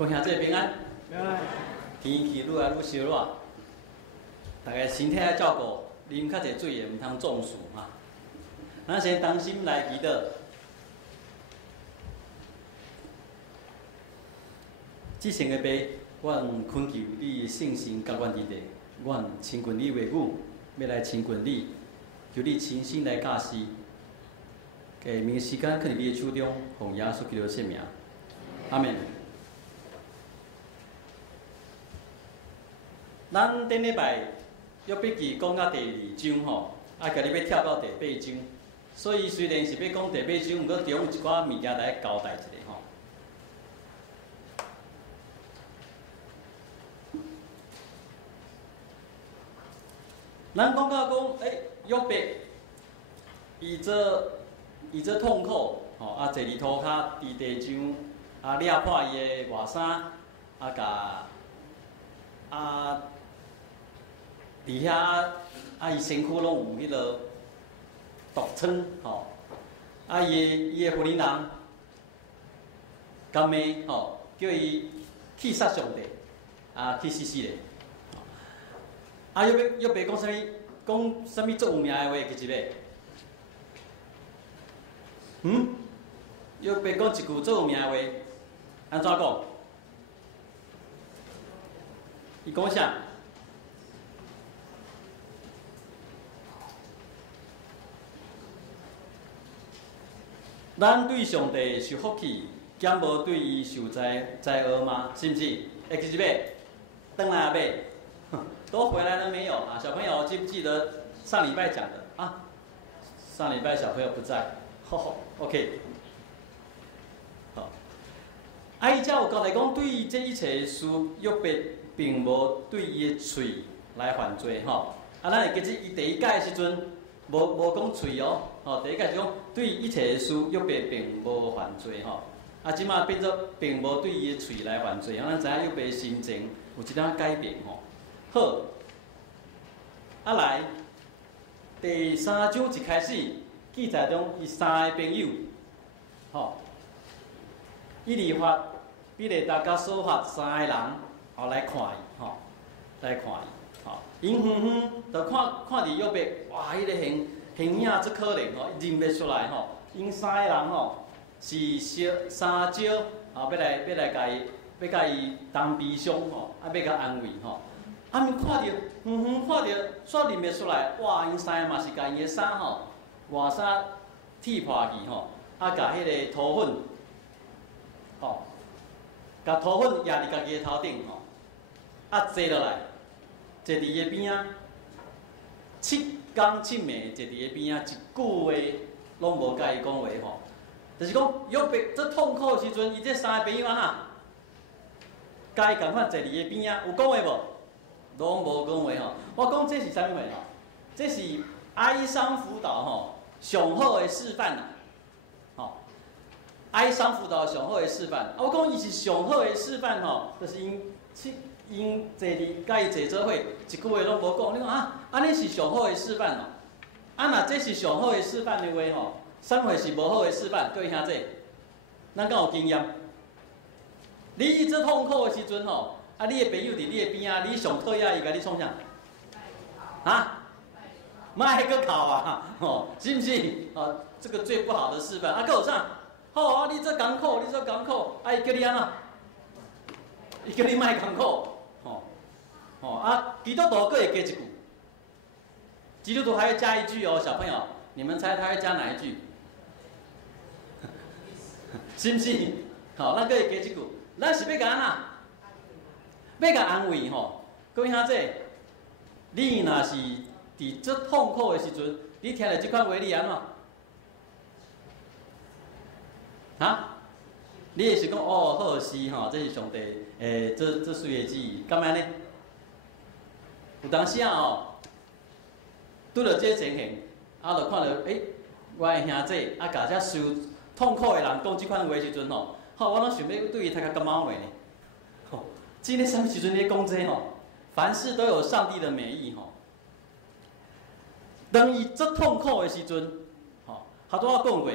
各兄弟平安。天气愈来愈烧热，大家身体要照顾，啉较侪水的，唔通中暑哈。咱先当心来祈祷。至圣的爸，阮恳求你圣神甲阮伫地，阮亲近你话语，要来亲近你，求你亲身来教示。下面时间放伫你的手中，奉耶稣基督的圣名，阿门。咱顶礼拜约笔记讲到第2章吼，今日要跳到第8章，所以虽然是要讲第8章，毋过中有一寡物件来交代一下吼。咱讲到讲，约伯伊这痛苦吼，坐伫涂骹伫地上，掠破伊的外衫，甲伫遐伊身躯拢有迄落毒疮吼，伊的夫人甲骂吼，叫伊去杀上帝，去死咧。约伯讲啥物做有名的话，记一下。约伯讲一句做有名的话，安怎讲？伊讲啥？咱对上帝受福气，减无对伊受灾厄吗？是不是？会记一下，转来阿妹，都回来了没有啊？小朋友记不记得上礼拜讲的啊？上礼拜小朋友不在，OK。好，伊才有交代讲，对于这一切事，约伯并无对伊的嘴来犯罪吼。咱会记伊第一届的时阵，无讲嘴哦。第一届是讲对一切的事，约伯并无犯罪吼。即马变做并无对伊的嘴来犯罪，咱知影约伯的心情有一点改变吼。好，来第3章一开始记载中，伊3个朋友，以利法、比勒达甲所法3个人，来看伊，来看伊，因远远就看伫约伯，哇，迄个形影真可怜认袂出来因3个人是三招，要甲伊当悲伤要甲安慰毋看着远看着，煞认袂出来，哇，因3个嘛是甲伊的衫外衫剃破去甲迄个涂粉甲涂粉压伫家己的头顶坐落来，坐伫伊边仔，7天7暝坐伫伊边仔，一句话拢无甲伊讲话就是讲约伯这痛苦的时阵，伊这3个朋友甲伊共款坐伫伊边仔，有讲话无？拢无讲话我讲这是啥物话这是哀伤辅导上好的示范哀伤辅导上好的示范。我讲伊是上好的示范就是因坐伫甲伊坐做伙，一句话拢无讲。你讲安尼是上好的示范若这是上好的示范的话啥货是无好的示范？各位兄弟，咱敢有经验？你这痛苦的时阵你的朋友伫你的边仔，你上讨厌伊甲你创啥？莫搁哭是不是？这个最不好的示范。搁有啥？你这艰苦，你这艰苦，伊叫你安怎？伊叫你莫艰苦，基督徒搁会加一句，基督徒还会加一句小朋友，你们猜他会加哪一句？是不是？咱搁会加一句，咱是要甲安怎？要甲安慰各位兄弟，你若是伫这痛苦的时阵，你听到这款话，你安怎？你会是讲好是这是上帝这水的旨意，干嘛呢？有当时拄着这情形，就看到我的兄弟甲这受痛苦的人讲这款话的时阵我拢想要对伊读个感冒话呢。今天啥物时阵咧讲这凡事都有上帝的美意当伊这痛苦的时阵，拄仔讲过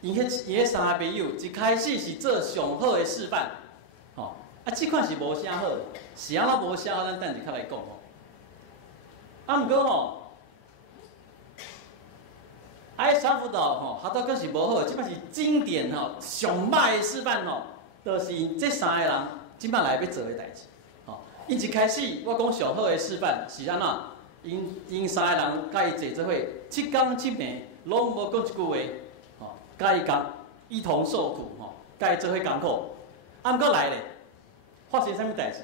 因迄三个朋友一开始是做上好的示范，吼，啊，即款是无啥好，是安怎无啥好，咱等一下来讲吼。啊，毋过吼，迄小辅导吼，学到佫是无好，即摆是经典吼，上歹的示范吼，就是这三个人即摆来要做的代志，吼。因一开始我讲上好的示范是安怎？因三个人甲伊坐做伙，7天7夜，拢无讲一句话，吼，甲伊共一同受苦，吼，甲伊做伙艰苦。啊，毋过来咧，发生啥物代志？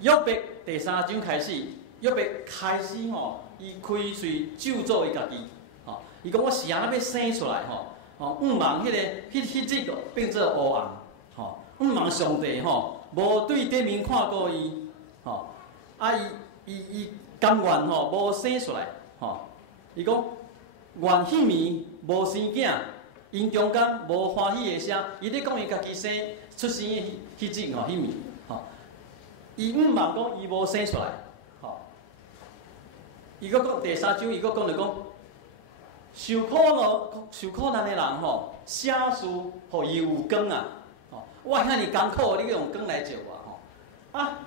约伯第3章开始，约伯开始吼，伊开喙咒诅伊家己，吼，伊讲我是安怎要生出来吼，毋望迄个变做乌红，吼，毋望上帝吼无对顶面看过伊，吼，啊伊甘愿吼无生出来，吼，伊讲愿迄暝无生囝，因中间无欢喜的声，伊咧讲伊家己生出生的迄日吼，迄暝，吼。伊毋望讲伊无生出来，吼。伊阁讲第3章，伊阁讲着讲，受苦难的人吼，写书互伊有光啊，吼。我遐尼艰苦，你用光来照我吼。啊，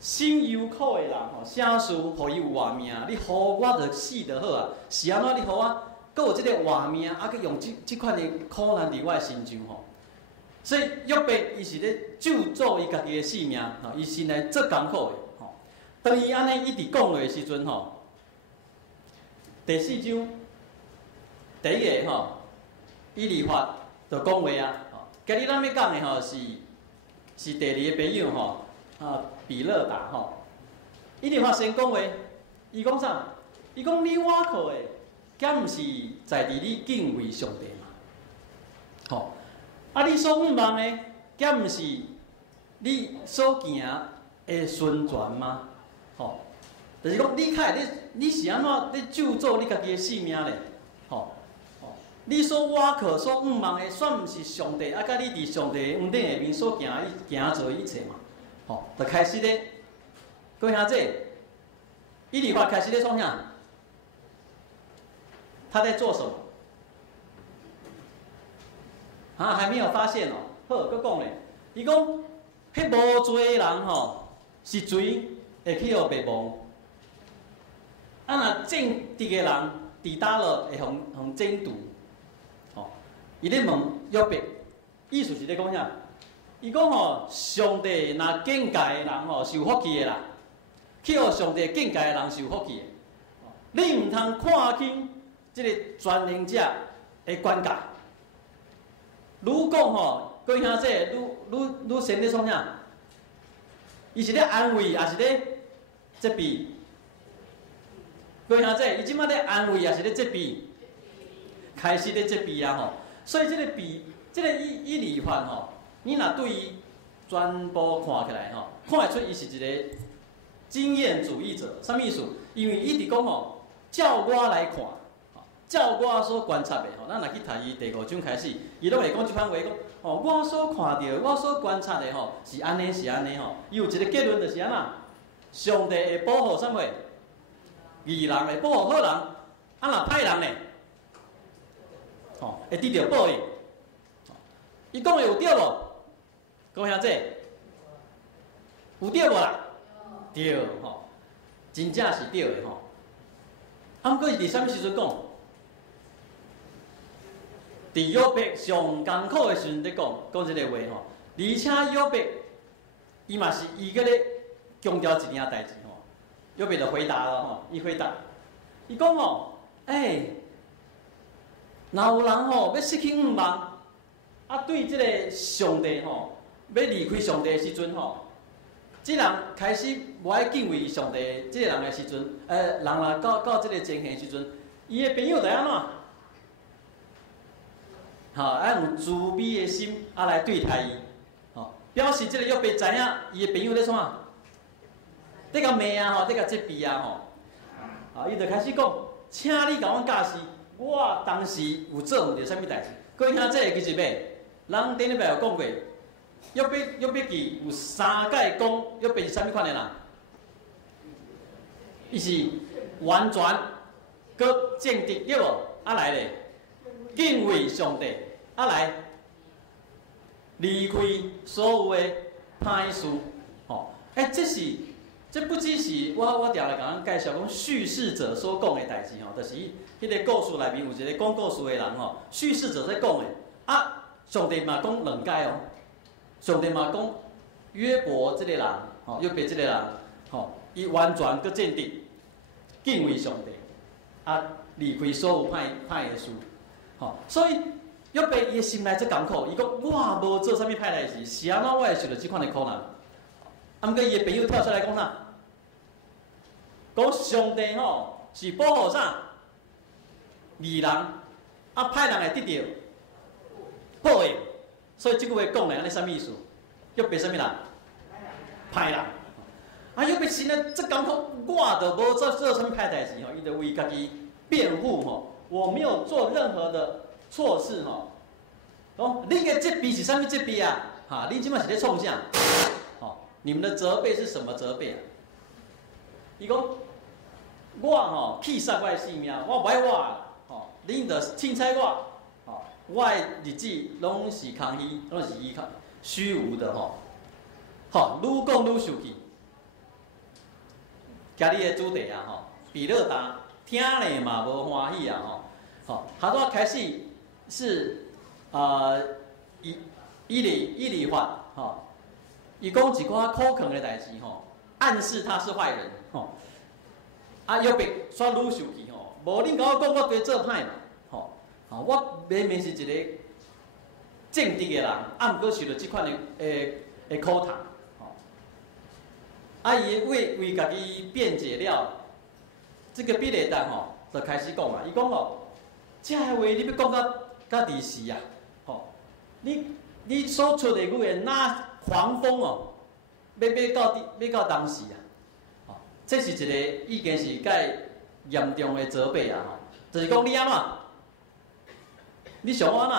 心忧苦的人吼，写书互伊有活命，你互我着死着好啊。是安怎？你互我阁有即个活命，啊，去用即款的苦难伫我的心上吼。所以约伯伊是咧咒诅伊家己的性命，吼，伊是来做艰苦的，吼。当伊安尼一直讲落的时阵，吼，第4章第1个吼，以利法就讲话啊，吼。今日咱要讲的吼是第2个朋友吼，比勒达吼。以利法先讲话，伊讲啥？伊讲你我靠的，敢毋是在伫你敬畏上帝嘛？吼。啊！你所仰望的，敢毋是你所行的顺传吗？吼，就是讲你开你是安怎咧咒诅你家己的性命咧？吼，你所倚靠、所仰望的，算毋是上帝，啊，甲你伫上帝恩典下面所行做一切嘛？吼，就开始咧，各位兄弟，以利法开始咧创啥？他在做什么？啊，还没有发现哦。好，佮讲咧，伊讲，迄无罪的人吼，是水会去互灭亡。啊，若正直的人，伫倒落会互整毒。吼，伊咧问约伯，意思是咧讲啥？伊讲吼，上帝若境界的人吼，是有福气的啦。去互上帝境界的人是有福气的。你毋通看轻即个全能者的管教。愈讲吼，各位兄弟，愈先咧创啥？伊是咧安慰，也是咧责备。各位兄弟，伊即摆咧安慰，也是咧责备，开始咧责备啊吼。所以即个以利法吼，你若对伊全部看起来吼，看会出伊是一个经验主义者。啥物意思？因为伊直讲吼，照我来看。照我所观察的吼，咱若去读伊第5章开始，伊拢会讲即番话，讲哦，我所看到、我所观察的吼，是安尼是安尼吼。伊有一个结论就是安那，上帝会保护啥物？义人会保护好人，啊若歹人呢？吼，会得到报应。伊讲的有对无？各位兄弟，有对无啦？对吼，真正是对的吼。啊，毋过是伫啥物时阵讲？伫约伯上艰苦的时阵，咧讲即个话吼，而且约伯伊嘛是伊个咧强调一件代志吼，约伯就回答了吼，伊回答，伊讲吼，若有人吼要失去仰望，啊对即个上帝吼要离开上帝的时阵吼，即人开始无爱敬畏上帝，即个人的时阵，人啊到即个情形的时阵，伊的朋友就安怎？吼，用慈悲的心来对待伊，吼，表示即个约伯知影伊的朋友咧创啊，在甲骂啊吼，在甲责备啊吼，伊就开始讲，请你甲阮教示，我当时有做毋着啥物代志。各位兄弟，记一遍，咱顶礼拜有讲过，约伯记有3届讲约伯是啥物款的人，伊是完全搁正直，对无？啊来咧。敬畏上帝，来离开所有的歹事。这不只是我定来甲咱介绍讲叙事者所讲的代志吼，就是迄个故事内面有一个讲故事的人吼，叙事者在讲的。上帝嘛讲两解哦，上帝嘛讲约伯这个人，约伯这个人，伊完全搁坚定敬畏上帝，离开所有歹的事，所以约伯伊的心内最艰苦，伊讲我无做啥物歹代志，是安怎我会受到即款的苦难？毋过伊的朋友跳出来讲啥？讲上帝是保护啥？义人，歹人会得到报应。所以即句话讲来，安尼啥物意思？约伯啥物人？歹人。约伯心呢，这艰苦，我都无做啥物歹代志伊就为家己辩护我没有做任何的错事你的责备是啥物责备啊？你即摆是咧创啥？你们的责备是什么责备啊？伊讲我气杀我的性命，我不爱活啦，恁着凊彩我，我的日子拢是空虚，拢是依靠虚无的愈讲愈生气。今日的主题比勒达听咧嘛无欢喜他说开始是以理法伊讲一寡可坑的代志暗示他是坏人约伯煞愈生气无恁甲我讲我对做歹嘛我明明是一个正直的人，毋过受到即款的苦谈伊为家己辩解了，这个比勒达就开始讲伊讲这个话你要讲到第时啊你所出的语言那狂风要到当时啊这是一个已经是介严重的责备就是讲你安怎？你想我安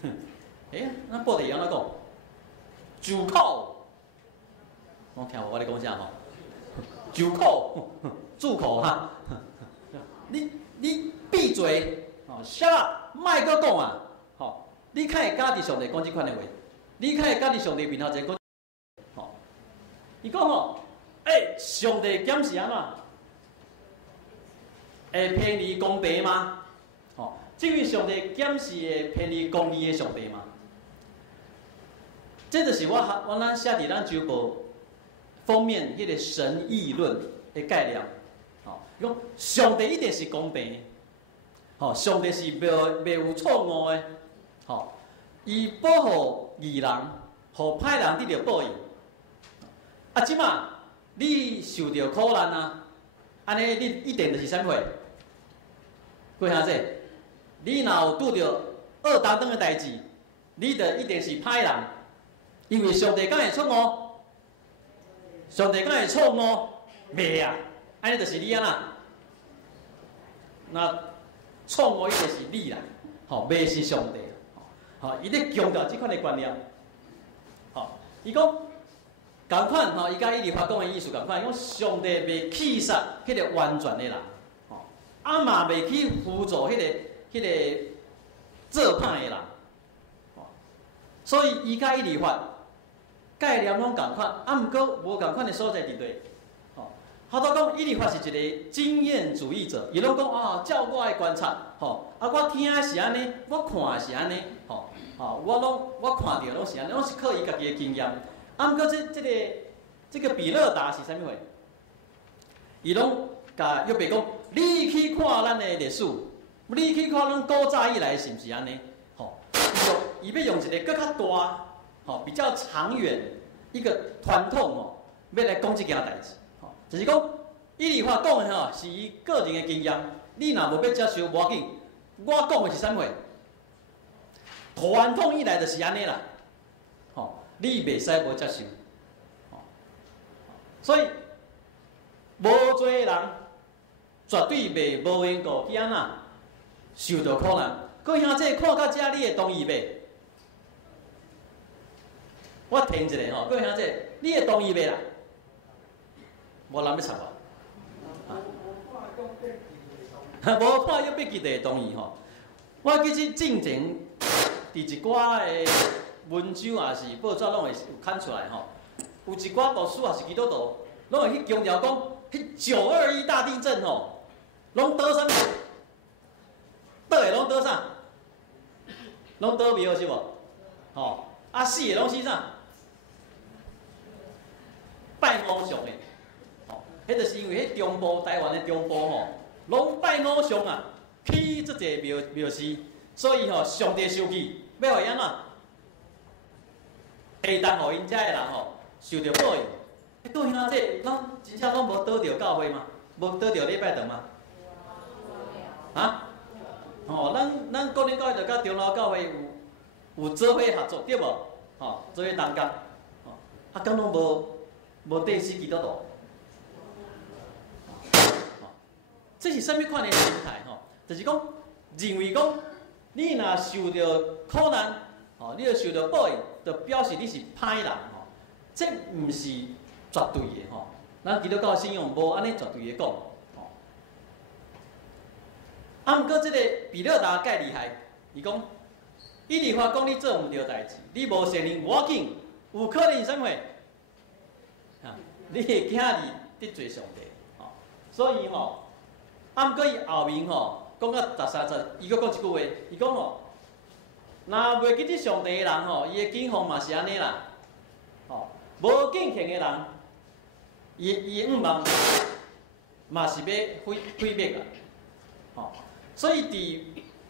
怎？那报题安怎讲？住口！我听我咧讲啥住口！住口你闭嘴！shut up！ 莫搁讲啊！你较会家己上帝讲即款的话，你较会家己上帝面头前讲。伊讲上帝检是安怎？会偏离公平吗？这位上帝检是会偏离公义的上帝吗？这就是咱写伫咱周报封面迄个神议论的概念。讲上帝一定是公平的，上帝是袂有错误的，伊保护义人，互歹人得到报应。即马你受到苦难安尼你一定就是啥物货？各位兄弟，你若有拄到恶当当的代志，你就一定是歹人，因为上帝敢会错误？上帝敢会错误？袂啊！安尼就是你那错误一定是你啦，袂是上帝。伊咧强调即款的观念。伊讲共款伊甲伊理法讲的意思共款，伊讲上帝袂气杀迄个完全的人，嘛袂去辅助迄个做歹的人。所以伊甲伊理法概念拢共款，毋过无共款的所在伫对。他都讲伊理法是一个经验主义者，伊拢讲照我的观察，我听是安尼，我看是安尼，我看到拢是安尼，拢是靠伊家己的经验。毋过这个比勒达是啥物货？伊拢甲约伯讲，你去看咱的历史，你去看咱古早以来是毋是安尼？伊要用一个更较大，比较长远一个传统要来讲即件代志。就是讲，伊理法讲的是伊个人的经验，你若无要接受，无要紧。我讲的是啥物？传统以来就是安尼啦，你袂使无接受。所以，无做人绝对袂无缘故去安怎受到苦难。各位兄弟，看到这，你会同意袂？我停一下各位兄弟，你会同意袂啦？无人要插我，无看约伯记就会同意我记起进前，伫一寡诶文章也是报纸拢会有刊出来吼，有一寡牧师也是基督徒，拢会去强调讲，迄921大地震吼，拢倒啥物？倒诶拢倒啥？拢倒庙是无？吼，啊死诶拢是啥？拜偶像诶，吼，迄就是因为迄中部台湾诶中部吼，拢拜偶像啊，起这个庙寺，所以吼上帝生气，要互伊安怎？下当互因遮诶人吼受到报应。对啊，这咱真正拢无倒着教会吗？无倒着礼拜堂吗？啊？哦，咱国民教会就甲长老教会有做伙合作，对无？吼，做伙同工，哦，啊，敢拢无第四基督徒。这是什么款的心态？吼，就是讲认为讲，你若受到苦难，吼，你若受到报应，就表示你是歹人，吼，这毋是绝对的，吼。咱基督教信仰无安尼绝对的讲，吼。啊，毋过这个比勒达介厉害，伊讲，伊立法讲你做毋对代志，你无承认无要紧，有可能是啥物？啊，你会惊你得罪上帝，吼。所以吼。啊，毋过伊后面吼讲到13，伊佫讲一句话，伊讲吼，若袂记得上帝的人吼，伊的境况嘛是安尼啦，吼，无敬虔的人，伊的望嘛是要毁灭啦，吼，所以伫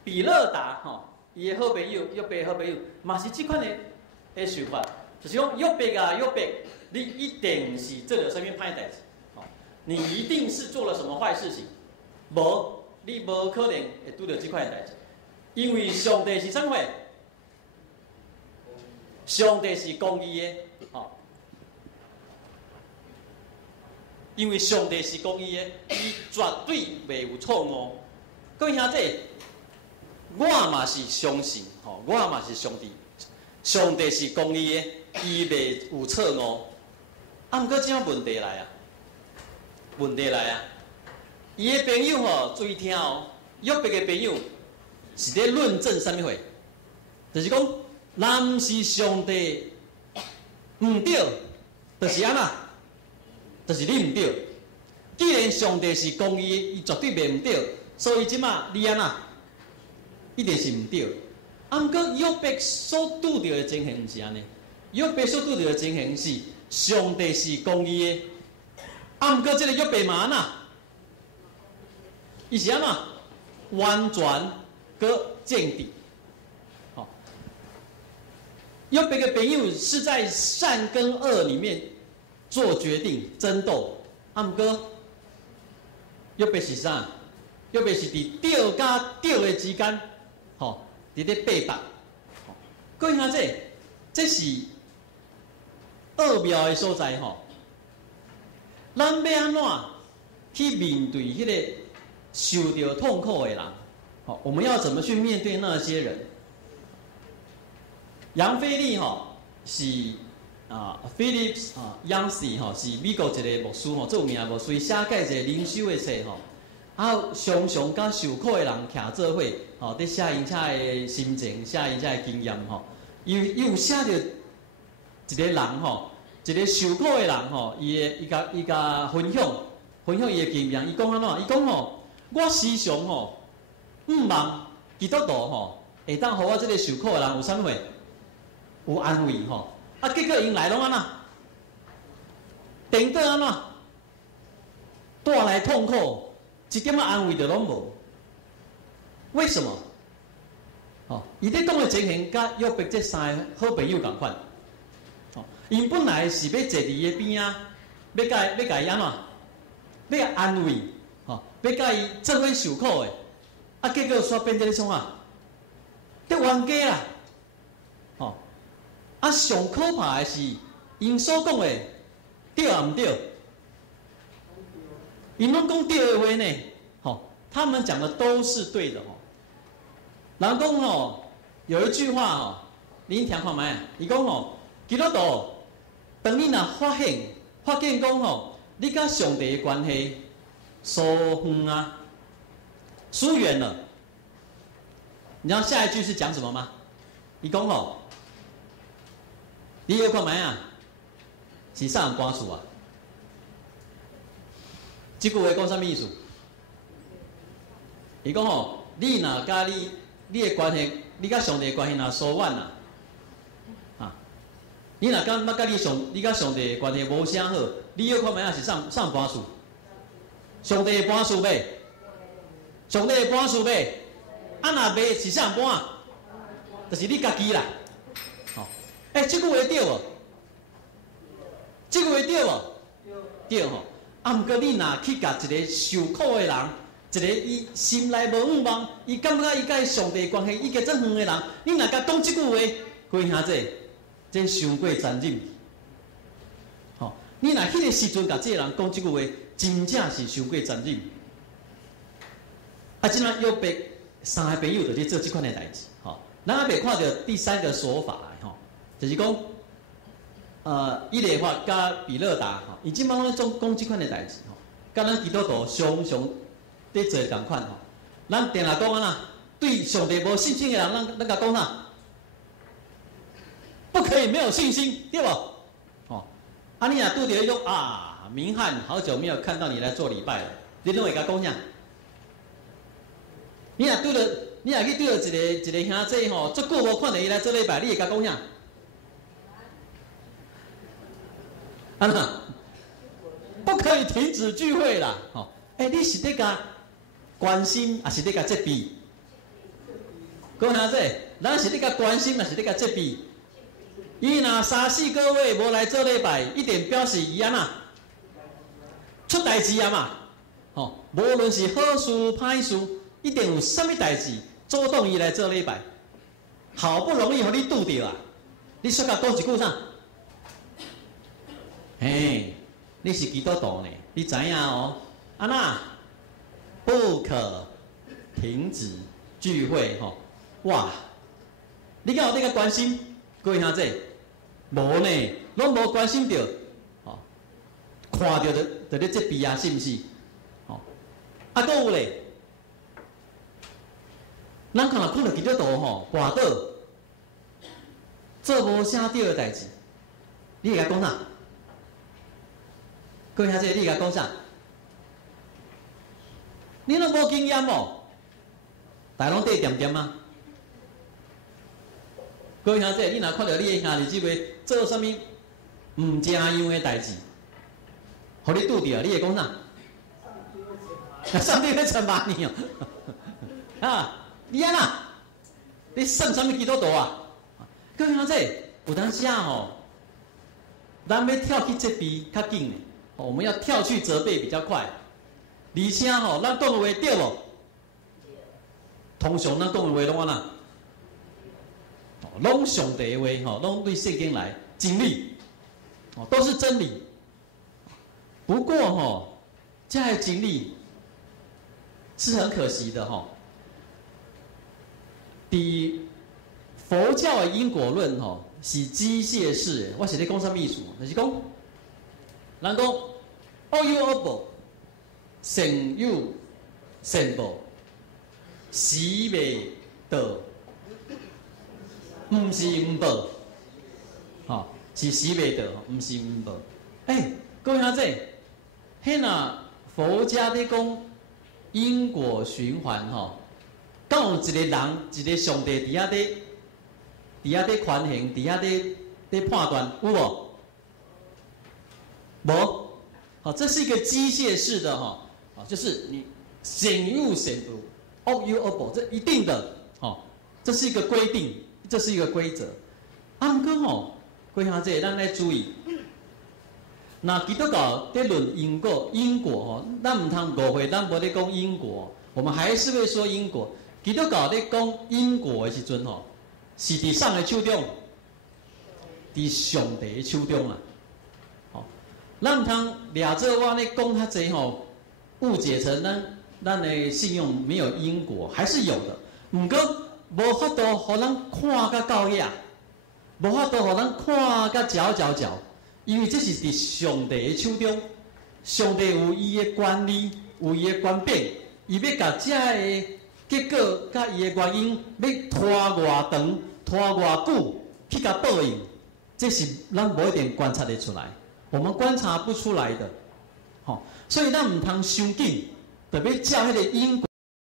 比勒达吼，伊的好朋友约伯好朋友嘛是即款的想法，就是讲约伯啊约伯，你一定是做了啥物歹代志，吼，你一定是做了什么坏事情。无，你无可能会拄到即款代志，因为上帝是啥货？上帝是公义的，吼。因为上帝是公义的，伊绝对袂有错误。各位兄弟，我嘛是相信，吼，我嘛是上帝，上帝是公义的，伊袂有错误。啊，毋过怎啊问题来啊？问题来啊！伊的朋友吼，注意听哦。约伯的朋友是咧论证啥物货？就是讲，若毋是上帝毋对，就是安那，就是你毋对。既然上帝是公义的，伊绝对袂毋对，所以即马你安那，一定是毋对。啊，毋过约伯所拄到的情形毋是安尼，约伯所拄到的情形是上帝是公义的。啊，毋过即个约伯嘛安那？伊是安怎？完全搁见底。好，约伯的朋友是在善跟恶里面做决定、争斗。啊，毋过约伯是啥？约伯是伫对甲对的之间，吼，伫咧背叛。各位兄弟，这是奥妙的所在吼。咱要安怎去面对迄个受到痛苦的人？好，我们要怎么去面对那些人？杨菲利是Phillips Yancey 是美国一个牧师著有名的牧师，写过一个灵修的册常常甲受苦的人徛做伙伫写因遮的心情，写因遮的经验伊有写着一个人一个受苦的人伊甲分享伊的经验，伊讲安怎？伊讲我时常毋望基督徒会当互我这个受苦的人有啥物？有安慰啊，结果因来拢安怎？顶倒安怎？带来痛苦，一点安慰都拢无。为什么？伊咧讲的情形，甲约伯这三个好朋友共款。因本来是要坐伫伊的边啊，要甲伊安怎？要安慰，要甲伊做伙受苦的。啊，结果煞变做咧创啊，得冤家啦。啊，上可怕的是，因所讲的对啊毋对？因拢讲对的话呢，他们讲的都是对的人讲有一句话恁听看卖，伊讲基督徒，当你若发现讲你甲上帝的关系疏远了，你知道下一句是讲什么吗？伊讲吼，你要看卖啊，是啥人搬厝啊？这句话讲啥物意思？伊讲吼，你若甲你的关系，你甲上帝的关系若疏远啦，啊，你若甲你甲上帝的关系无啥好，你要看卖啊是啥人搬厝？上帝搬厝呗，上帝搬厝呗，啊若袂是啥人搬？就是你家己啦。吼，这句话对无？这句话对无？对吼。啊，毋过你若去甲一个受苦的人，一个伊心内无望，伊感觉伊甲上帝关系已经真远的人，你若甲讲即句话，各位兄弟，真伤过残忍。吼，你若迄个时阵甲这个人讲即句话，真正是伤过残忍。啊，即摆约伯三个朋友就咧做即款的代志。吼，咱还袂看到第三个说法的吼，就是讲，以利法甲比勒达吼，伊即摆拢讲即款的代志吼，甲咱基督徒常咧做共款吼。咱定来讲啊，对上帝无信心的人，咱甲讲啥？不可以没有信心，对不？哦，啊，你若拄着迄种啊，明翰好久没有看到你来做礼拜了，你认为甲讲啥？你若去对着一个兄弟吼，足久无看到伊来做礼拜，你会甲讲啥？啊那，不可以停止聚会啦！吼，你是咧甲关心，还是咧甲责备？各位兄弟，咱是咧甲关心，还是咧甲责备？伊若3、4个月无来做礼拜，一定表示伊安那出代志啊嘛！吼，无论是好事歹事，一定有什么代志阻挡伊来做礼拜。好不容易互你拄着啊，你煞甲讲一句啥？你是基督徒呢？你知影哦？安那不可停止聚会吼！哇，你敢有咧甲关心？各位兄弟，无呢，拢无关心着，吼，看着就咧责备啊，是毋是？吼，啊，搁有咧，咱可能看到基督徒吼，跋倒，做无啥对的代志，你会甲讲啥？各位兄弟，你会甲讲啥？你拢无经验哦，大拢缀点点啊！各位兄弟，你若看到你的兄弟姊妹做啥物唔正样的代志，互你拄着，你会讲啥？上帝在惩罚你哦！啊，你安那？你算啥物基督徒啊？各位兄弟，有当时啊吼，咱要跳去责备较紧的，我们要跳去责备比较快。而且吼，咱讲的话对无？通常咱讲的话拢安那？拢上帝的话吼，拢对圣经来真理，哦，都是真理。不过吼，这样的真理是很可惜的吼。佛教的因果论吼是机械式的，我是咧讲啥物意思？就是讲，人讲恶有恶报，善有善报，时未到。唔是唔报，吼，是时未到，唔是唔报。各位兄弟，迄若佛家咧讲因果循环吼，敢有一个人，一个上帝伫遐咧权衡，伫遐咧判断，有无？无。好，这是一个机械式的哈，就是你善有善报，恶有恶报，这一定的，这是一个规定。这是一个规则，毋过吼，各位兄弟，咱来注意。那基督教在论因果吼，咱唔通误会，咱无咧讲因果，我们还是会说因果。基督教咧讲因果的时阵吼，是伫上的手中，伫上帝的手中啊。吼，咱唔通掠做我咧讲较济吼，误解成咱的信用没有因果，还是有的。毋过无法度互咱看甲到野，无法度互咱看甲嚼，因为这是伫上帝的手中，上帝有伊的管理，有伊的权柄，伊要甲这个结果甲伊的原因要拖偌长、拖偌久去甲报应，这是咱无一定观察得出来，我们观察不出来的。吼，所以咱唔通伤紧，特别照迄个因果，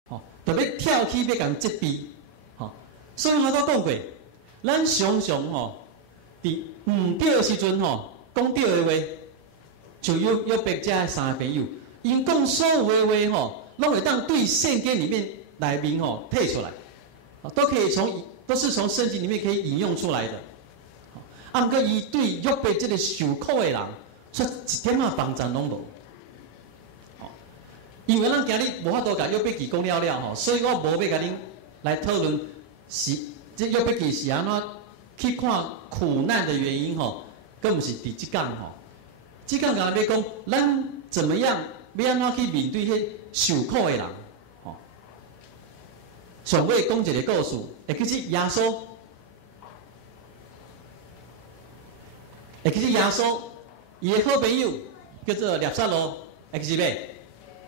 吼，特别跳起要共责备，吼。所以我都讲过，咱常常吼，伫唔对的时阵吼，讲对的话，就有约伯遮的三个朋友，因讲所有的话吼，拢会当对圣经里面内面吼退出来，都是从圣经里面可以引用出来的。啊，毋过伊对约伯这个受苦的人，却一点仔帮助拢无。因为咱今日无法度甲约伯记讲了吼，所以我无要甲恁来讨论是这约伯记是安怎去看苦难的原因吼，更毋是伫即讲吼。即讲甲要讲，咱怎么样要安怎去面对迄受苦的人吼。上尾讲一个故事，会记起耶稣，会记起耶稣，伊的好朋友叫做列撒罗，会记起袂？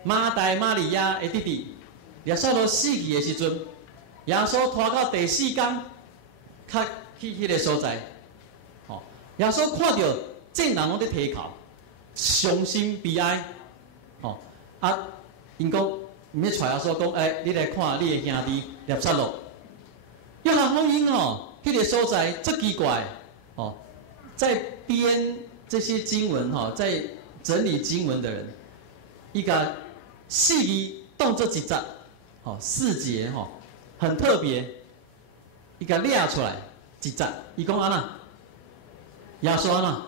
马大马利亚的弟弟，耶稣罗死去的时阵，耶稣拖到第4天，较去迄个所在，吼，耶稣看到众人拢在啼哭，伤心悲哀，吼，啊，因讲毋要带耶稣讲，你来看你的兄弟列撒罗，约翰福音哦，迄个所在真奇怪，哦，在编这些经文哈，在整理经文的人，伊甲4字当作一节，吼4节吼，很特别，伊甲列出来一节，伊讲安那，耶稣安那，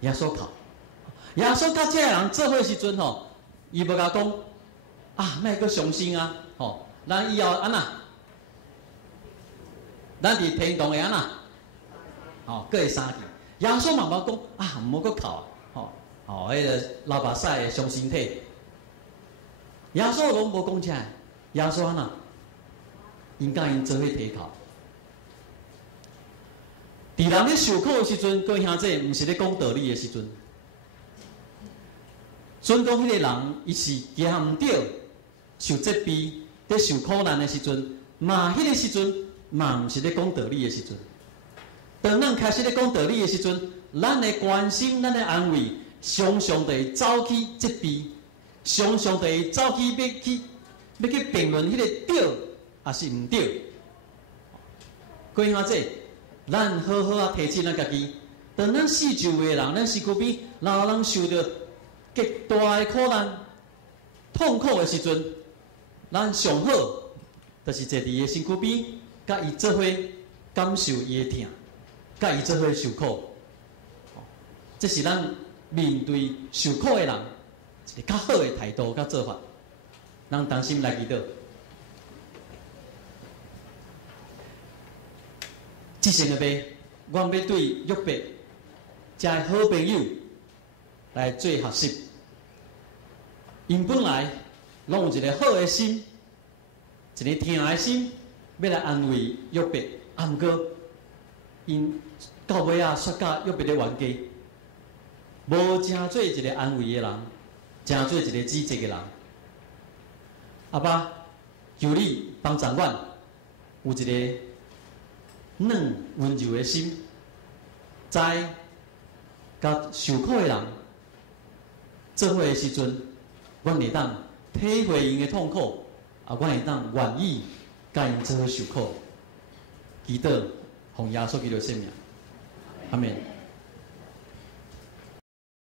耶稣哭，耶稣甲这个人做伙时阵吼，伊无甲讲啊，莫阁伤心啊，吼，咱以后安那，咱伫天堂会安那，吼，阁会生气。耶稣嘛无讲啊，毋好阁哭啊，吼，吼，迄个老巴塞的伤心体。耶稣拢无讲遮，耶稣安那，因甲因做伙啼哭。伫人咧受苦的时阵，各位兄弟，毋是咧讲道理的时阵。准讲迄个人，伊是行毋对，受责备，咧受苦难的时阵，嘛迄个时阵，嘛毋是咧讲道理的时阵。当咱开始咧讲道理的时阵，咱的关心、咱的安慰，常常地走去责备。常常地走去要去评论迄个对还是毋对。各位兄弟，咱好好啊提醒咱家己，当咱四周围的人，咱身躯边若有人受到极大的苦难、痛苦的时阵，咱上好就是坐伫伊身躯边，甲伊做伙感受伊的痛，甲伊做伙受苦。这是咱面对受苦的人。一个较好的态度甲做法，咱当心来祈祷。即成个杯，我要对约伯遮好朋友来做学习。因本来拢有一个好的心，一个听的心，要来安慰约伯，啊，毋过因到尾啊，煞甲约伯咧冤家，无正做一个安慰的人。真做一个指责的人，阿爸，求你帮助阮有一个软温柔的心，在甲受苦的人做伙的时阵，阮会当体会因的痛苦，啊，阮会当愿意甲因做伙受苦，祈祷奉耶稣基督的圣名，阿门。